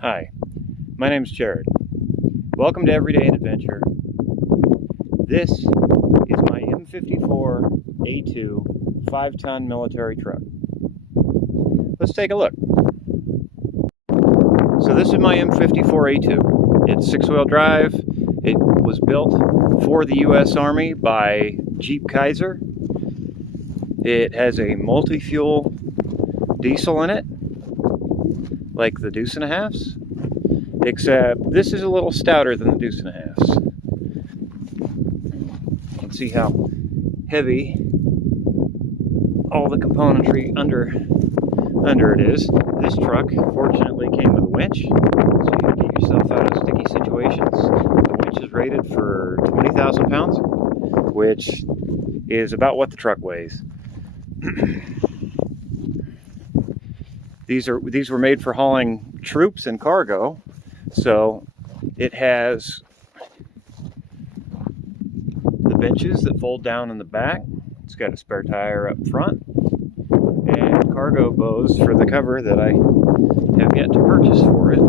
Hi, my name's Jared. Welcome to Everyday in Adventure. This is my m54a2 5-ton military truck. Let's take a look. So this is my m54a2. It's 6-wheel drive. It was built for the U.S. Army by Jeep Kaiser. It has a multi-fuel diesel in it, like the Deuce and a Halfs, except this is a little stouter than the Deuce and a Halfs. You can see how heavy all the componentry under it is. This truck fortunately came with a winch, so you can get yourself out of sticky situations. The winch is rated for 20,000 pounds, which is about what the truck weighs. These were made for hauling troops and cargo, so it has the benches that fold down in the back. It's got a spare tire up front and cargo bows for the cover that I have yet to purchase for it.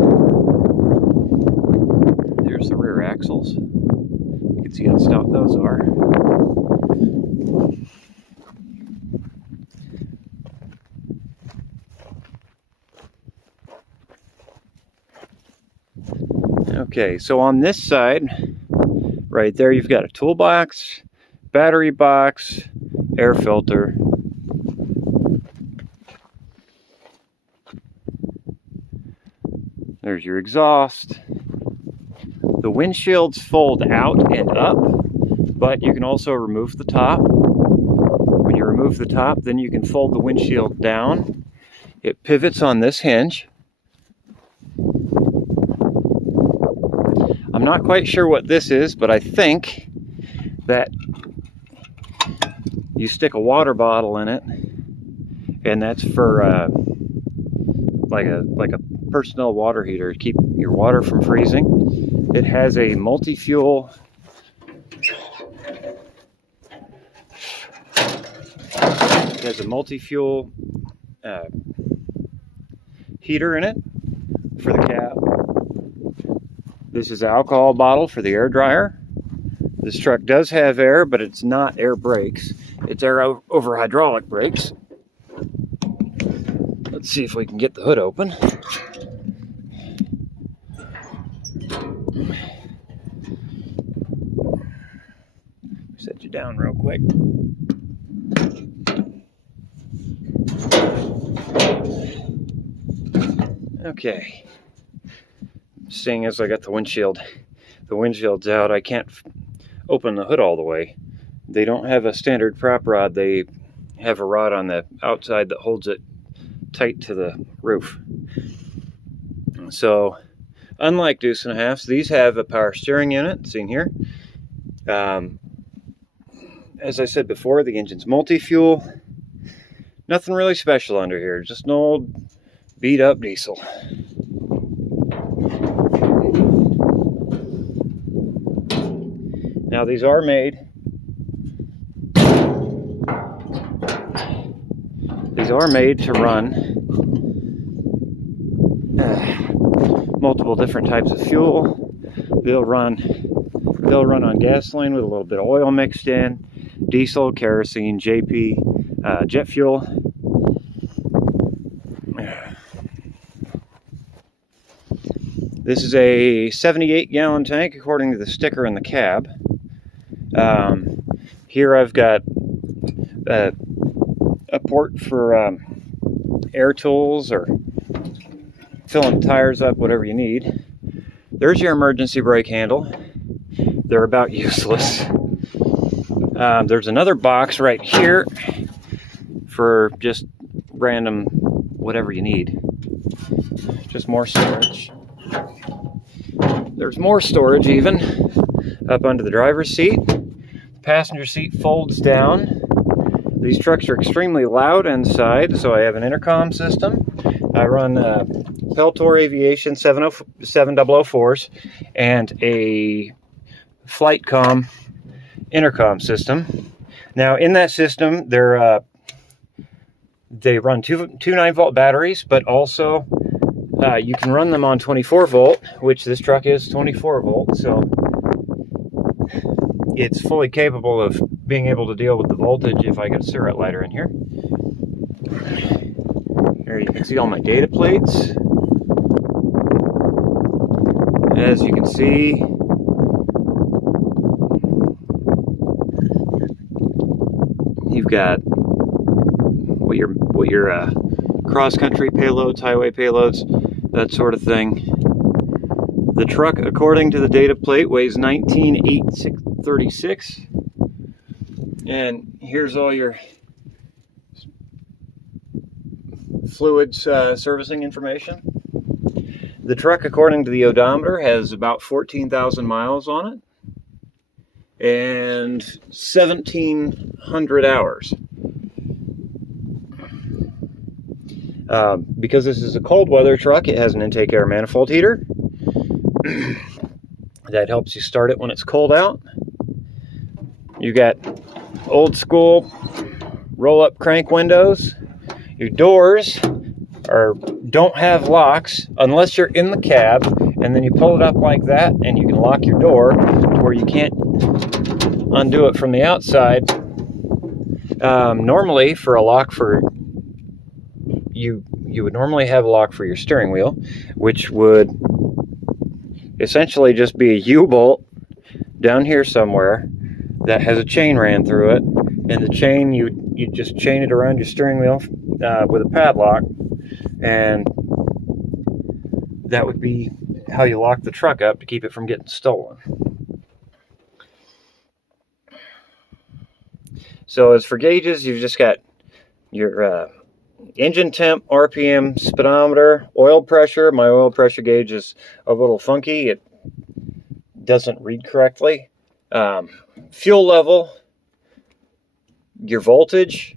There's the rear axles. You can see how stout those are. Okay, so on this side, right there, you've got a toolbox, battery box, air filter. There's your exhaust. The windshields fold out and up, but you can also remove the top. When you remove the top, then you can fold the windshield down. It pivots on this hinge. I'm not quite sure what this is, but I think that you stick a water bottle in it, and that's for like a personal water heater to keep your water from freezing. It has a multi-fuel heater in it for the cab. This is an alcohol bottle for the air dryer. This truck does have air, but it's not air brakes. It's air over hydraulic brakes. Let's see if we can get the hood open. Set you down real quick. Okay. Seeing as I got the windshield's out, I can't open the hood all the way. They don't have a standard prop rod. They have a rod on the outside that holds it tight to the roof. So, unlike Deuce and a Halfs, these have a power steering unit, seen here. As I said before, the engine's multi-fuel. Nothing really special under here, just an old beat-up diesel. Now these are made to run multiple different types of fuel. They'll run on gasoline with a little bit of oil mixed in, diesel, kerosene, JP, jet fuel. This is a 78-gallon tank according to the sticker in the cab. Here I've got a port for air tools or filling tires up, whatever you need. There's your emergency brake handle. They're about useless. There's another box right here for just random whatever you need. Just more storage. There's more storage even up under the driver's seat. The passenger seat folds down. These trucks are extremely loud inside, so I have an intercom system. I run Peltor Aviation 7004s and a Flightcom intercom system. Now in that system, they're They run two 9-volt batteries, but also you can run them on 24 volt, which this truck is 24 volt, so it's fully capable of being able to deal with the voltage if I get a cigarette lighter in here. Here you can see all my data plates. As you can see, you've got what your cross-country payloads, highway payloads, that sort of thing. The truck, according to the data plate, weighs 19,836, and here's all your fluids servicing information. The truck, according to the odometer, has about 14,000 miles on it and 1,700 hours. Because this is a cold weather truck, it has an intake air manifold heater that helps you start it when it's cold out. You got old school roll-up crank windows. Your doors don't have locks unless you're in the cab, and then you pull it up like that and you can lock your door to where you can't undo it from the outside. Normally, for a lock for you would normally have a lock for your steering wheel, which would essentially just be a U-bolt down here somewhere that has a chain ran through it, and the chain you just chain it around your steering wheel with a padlock, and that would be how you lock the truck up to keep it from getting stolen. So as for gauges, you've just got your engine temp, RPM, speedometer, oil pressure. My oil pressure gauge is a little funky. It doesn't read correctly. Fuel level, your voltage.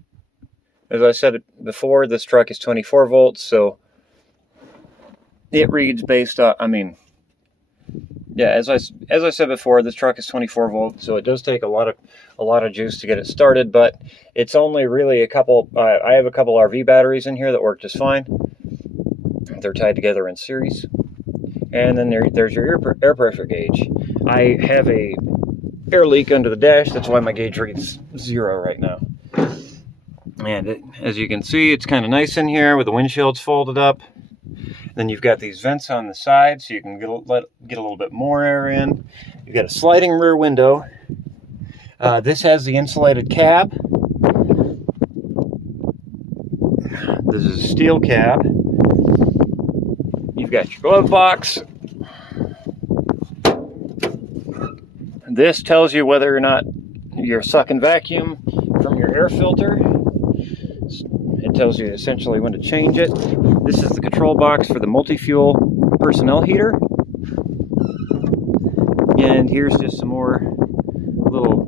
As I said before, this truck is 24 volts, so it reads based on, as I said before, this truck is 24 volts, so it does take a lot of juice to get it started, but it's only really a couple. I have a couple RV batteries in here that work just fine. They're tied together in series. And then there's your air pressure gauge. I have a air leak under the dash, that's why my gauge reads 0 right now. And as you can see, it's kind of nice in here with the windshields folded up. Then you've got these vents on the side, so you can get a little bit more air in. You've got a sliding rear window. This has the insulated cab. This is a steel cab. You've got your glove box. This tells you whether or not you're sucking vacuum from your air filter. It tells you essentially when to change it. This is the control box for the multi-fuel personnel heater. And here's just some more little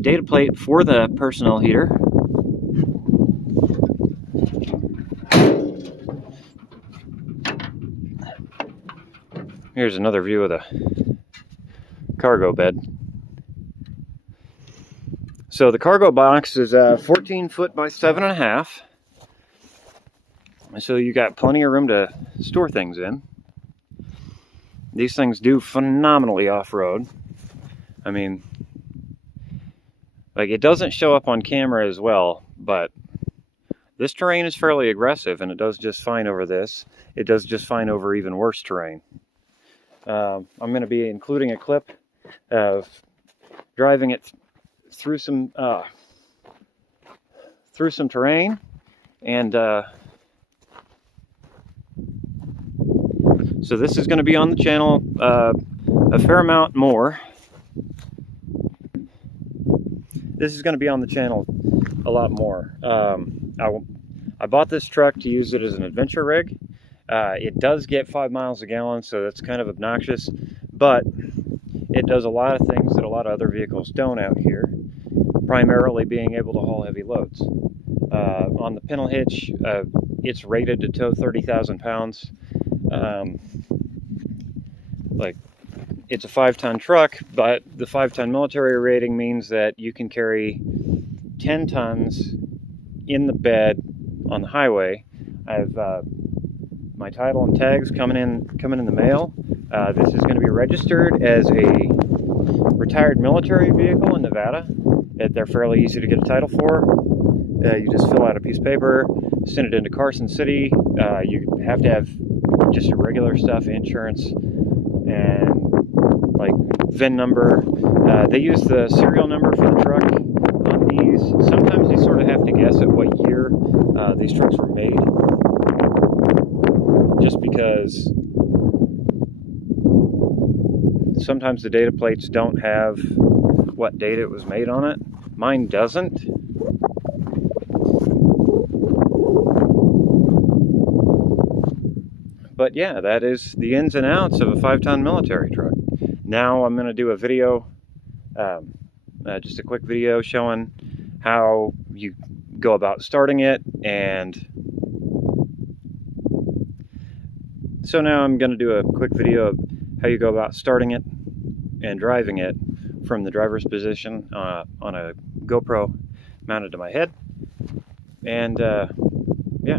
data plate for the personnel heater. Here's another view of the cargo bed. So the cargo box is 14 foot by 7.5. So you got plenty of room to store things in. These things do phenomenally off-road. I mean, like, it doesn't show up on camera as well, but this terrain is fairly aggressive, and it does just fine over this. It does just fine over even worse terrain. I'm going to be including a clip of driving it through some terrain, and so this is going to be on the channel a fair amount more. This is going to be on the channel a lot more. I bought this truck to use it as an adventure rig. It does get 5 miles a gallon, so that's kind of obnoxious, but it does a lot of things that a lot of other vehicles don't out here, primarily being able to haul heavy loads. On the pintle hitch, it's rated to tow 30,000 pounds. Like, it's a 5-ton truck, but the 5-ton military rating means that you can carry 10 tons in the bed on the highway. I have my title and tags coming in the mail. This is going to be registered as a retired military vehicle in Nevada. They're fairly easy to get a title for. You just fill out a piece of paper, send it into Carson City. You have to have just regular stuff, insurance, and like VIN number. They use the serial number for the truck on these. Sometimes you sort of have to guess at what year these trucks were made, just because sometimes the data plates don't have what date it was made on it. Mine doesn't. But yeah, that is the ins and outs of a 5-ton military truck. Now I'm going to do a video, just a quick video showing how you go about starting it. And so now I'm going to do a quick video of how you go about starting it and driving it from the driver's position on a GoPro mounted to my head. And yeah.